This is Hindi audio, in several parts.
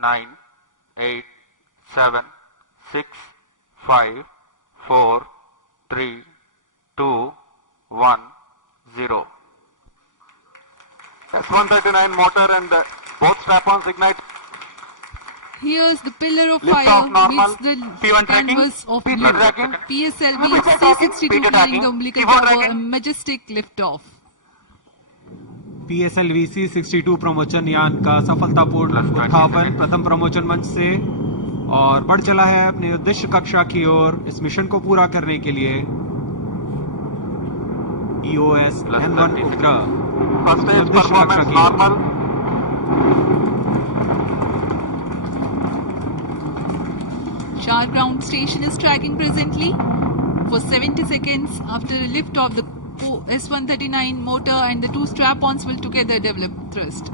9, 8, 7, 6, 5, 4, 3, 2, 1, 0. S139 motor and both strap-ons ignite. Here's the pillar of Lift fire off normal. meets the P1 tracking. canvas of P2 blue. tracking. PSLV P2 C62 tracking. clearing the umbilical P4 cover, a tracking. majestic liftoff. PSLV C62 प्रमोचन यान का सफलतापूर्ण उत्थापन प्रथम प्रमोचन मंच से और बढ़ चला है अपने उद्देश्य कक्षा की ओर इस मिशन को पूरा करने के लिए। EOS N1 उपग्रह उद्देश्य कक्षा की ओर। Shah ground station is tracking presently for 70 seconds after lift of the S139 motor and the two strap-ons will together develop thrust.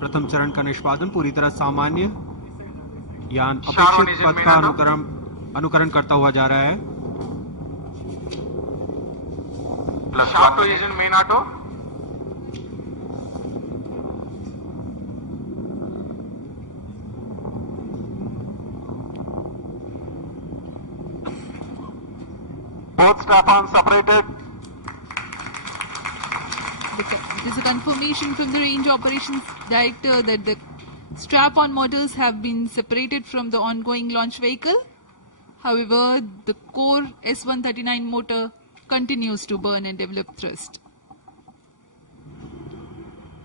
प्रथम चरण का निष्पादन पूरी तरह सामान्य, यान अपेक्षित पथ का अनुकरण करता हुआ जा रहा है। Shah is in main auto. Both strap-ons separated. There's a confirmation from the range operations director that the strap-on motors have been separated from the ongoing launch vehicle. However, the core S139 motor continues to burn and develop thrust.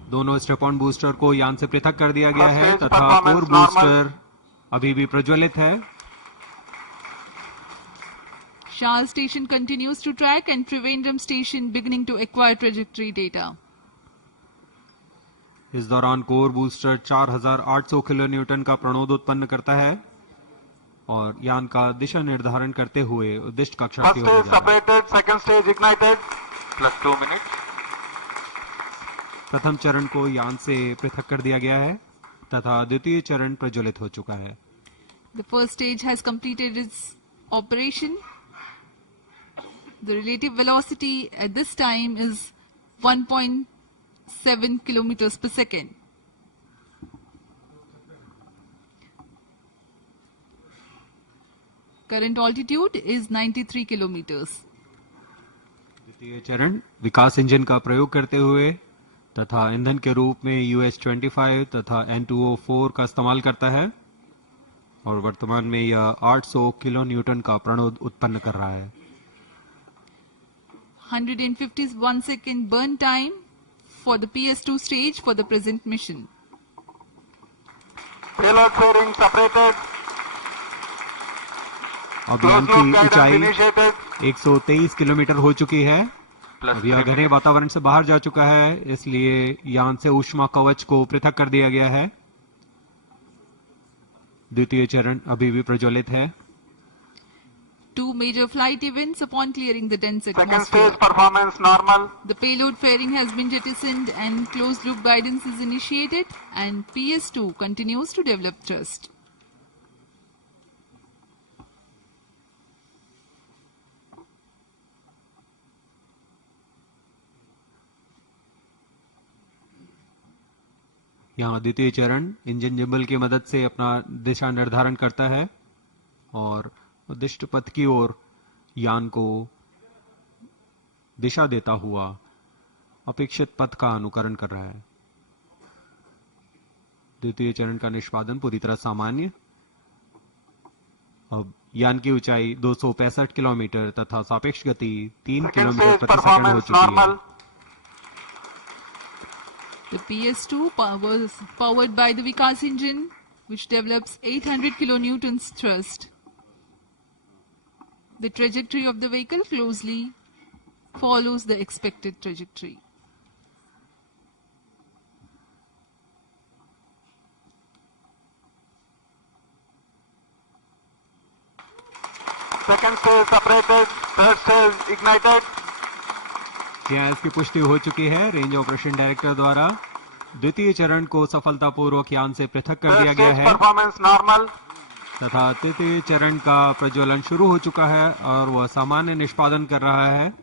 दोनों स्ट्रैप-ऑन बूस्टर को यान से पृथक कर दिया गया है तथा कोर बूस्टर अभी भी प्रज्वलित है। Shah station continues to track and Trivandrum station beginning to acquire trajectory data. इस दौरान कोर बूस्टर 4800 किलो न्यूटन का प्रणोद उत्पन्न करता है और यान का दिशा निर्धारण करते हुए उद्दिष्ट कक्षा की ओर जा रहा है। Separated, second stage ignited. +2 minutes. प्रथम चरण को यान से पृथक कर दिया गया है तथा द्वितीय चरण प्रज्वलित हो चुका है। The first stage has completed its operation. The relative velocity at this time is 1.7 kilometers per second. Current altitude is 93 kilometers. द्वितीय चरण विकास इंजन का प्रयोग करते हुए तथा ईंधन के रूप में US-25 तथा N2O4 का इस्तेमाल करता है और वर्तमान में यह 800 किलो न्यूटन का प्रणोद उत्पन्न कर रहा है। 151 second burn time for the PS2 stage for the present mission. Payload fairing separated. अब यान की ऊंचाई 123 किलोमीटर हो चुकी है। अब यह घने वातावरण से बाहर जा चुका है, इसलिए यान से ऊष्मा कवच को पृथक कर दिया गया है। द्वितीय चरण अभी भी प्रज्वलित है। Two major flight events upon clearing the dense Second atmosphere. stage performance normal. The payload fairing has been jettisoned and closed loop guidance is initiated and PS2 continues to develop thrust. यहाँ द्वितीय चरण इंजन जिम्बल की मदद से अपना दिशा निर्धारण करता है और उद्दिष्ट पथ की ओर यान को दिशा देता हुआ अपेक्षित पथ का अनुकरण कर रहा है। द्वितीय चरण का निष्पादन पूरी तरह सामान्य। अब यान की ऊंचाई 265 किलोमीटर तथा सापेक्ष गति 3 किलोमीटर प्रति सेकंड हो चुकी है। The PS2 was powered by the Vikas engine, which develops 800 kilonewtons thrust. The trajectory of the vehicle closely follows the expected trajectory. Second stage separated, third stage ignited. यहाँ इसकी पुष्टि हो चुकी है रेंज ऑपरेशन डायरेक्टर द्वारा। द्वितीय चरण को सफलतापूर्वक यान से पृथक कर दिया गया है परफॉर्मेंस नॉर्मल तथा तृतीय चरण का प्रज्वलन शुरू हो चुका है और वह सामान्य निष्पादन कर रहा है।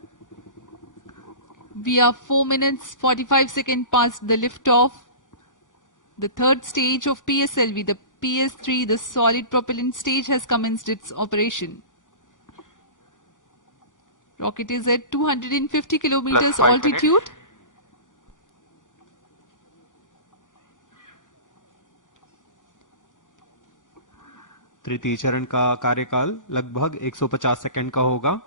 We are 4 minutes 45 seconds past the liftoff The third stage of PSLV, the PS3, the solid propellant stage, has commenced its operation. Rocket is at 250 kilometers 5 altitude. तृतीय चरण का कार्यकाल लगभग 150 सेकंड का होगा।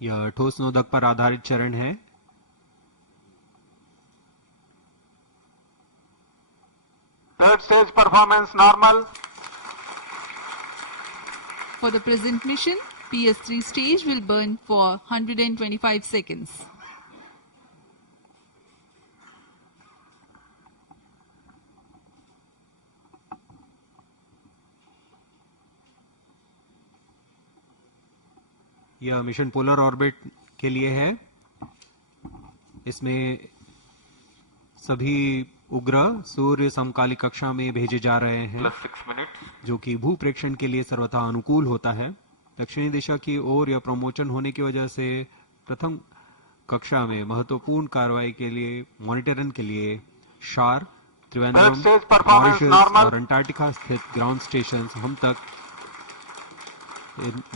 यह ठोस नोदक पर आधारित चरण है। Third stage performance normal. For the present mission, PS3 stage will burn for 125 seconds. यह मिशन पोलर ऑर्बिट के लिए है। इसमें सभी उपग्रह सूर्य समकाली कक्षा में भेजे जा रहे हैं, Plus 6 minutes. जो कि भूप्रेक्षण के लिए सर्वथा अनुकूल होता है। दक्षिणी दिशा की ओर यह प्रमोशन होने की वजह से प्रथम कक्षा में महत्वपूर्ण कार्रवाई के लिए मॉनिटरिंग के लिए शार, Trivandrum, Third stage performance Mauritius normal. और अंटार्कटिका स्थित ग्राउंड स्टेशन हम तक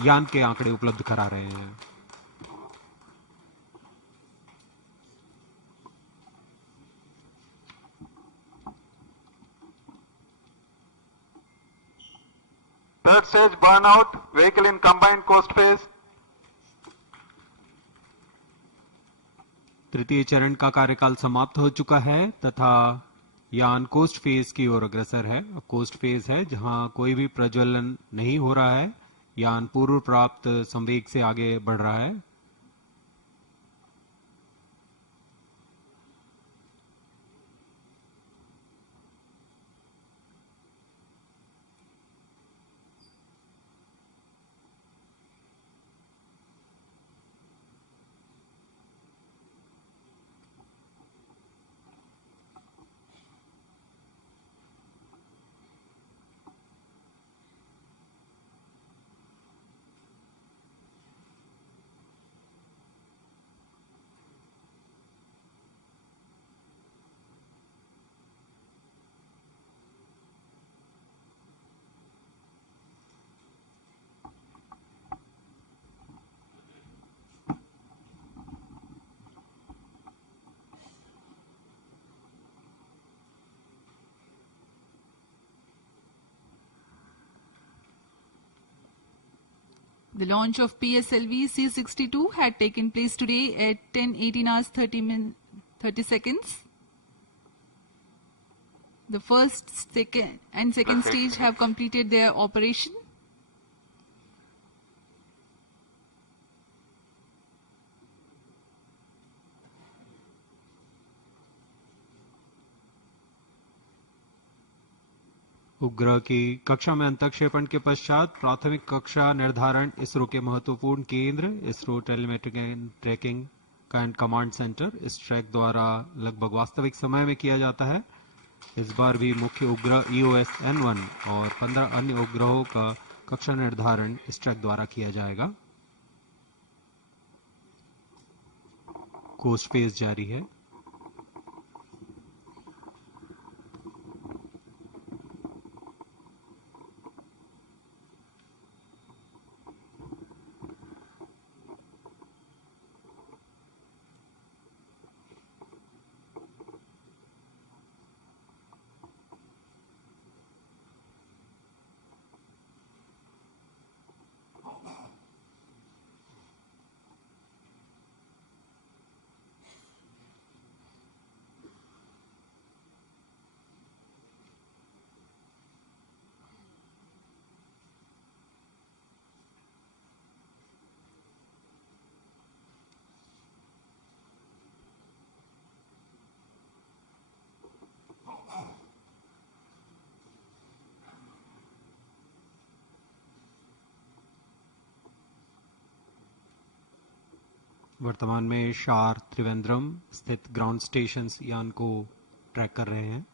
यान के आंकड़े उपलब्ध करा रहे हैं। Third stage burnout. Vehicle in combined coast phase. तृतीय चरण का कार्यकाल समाप्त हो चुका है तथा यान कोस्ट फेज की ओर अग्रसर है। कोस्ट फेज है जहां कोई भी प्रज्वलन नहीं हो रहा है। यान पूर्व प्राप्त संवेग से आगे बढ़ रहा है। The launch of PSLV C-62 had taken place today at 10:18 hours 30 seconds. The first, second and second stage have completed their operation. उपग्रह की कक्षा में अंतक्षेपण के पश्चात प्राथमिक कक्षा निर्धारण इसरो के महत्वपूर्ण केंद्र ISRO telemetric and tracking and command centre ISTRAC द्वारा लगभग वास्तविक समय में किया जाता है। इस बार भी मुख्य उपग्रह EOS-N1 और 15 अन्य उपग्रहों का कक्षा निर्धारण इस ट्रैक द्वारा किया जाएगा। कोस्ट फेज जारी है। वर्तमान में शार त्रिवेंद्रम स्थित ग्राउंड स्टेशन यान को ट्रैक कर रहे हैं।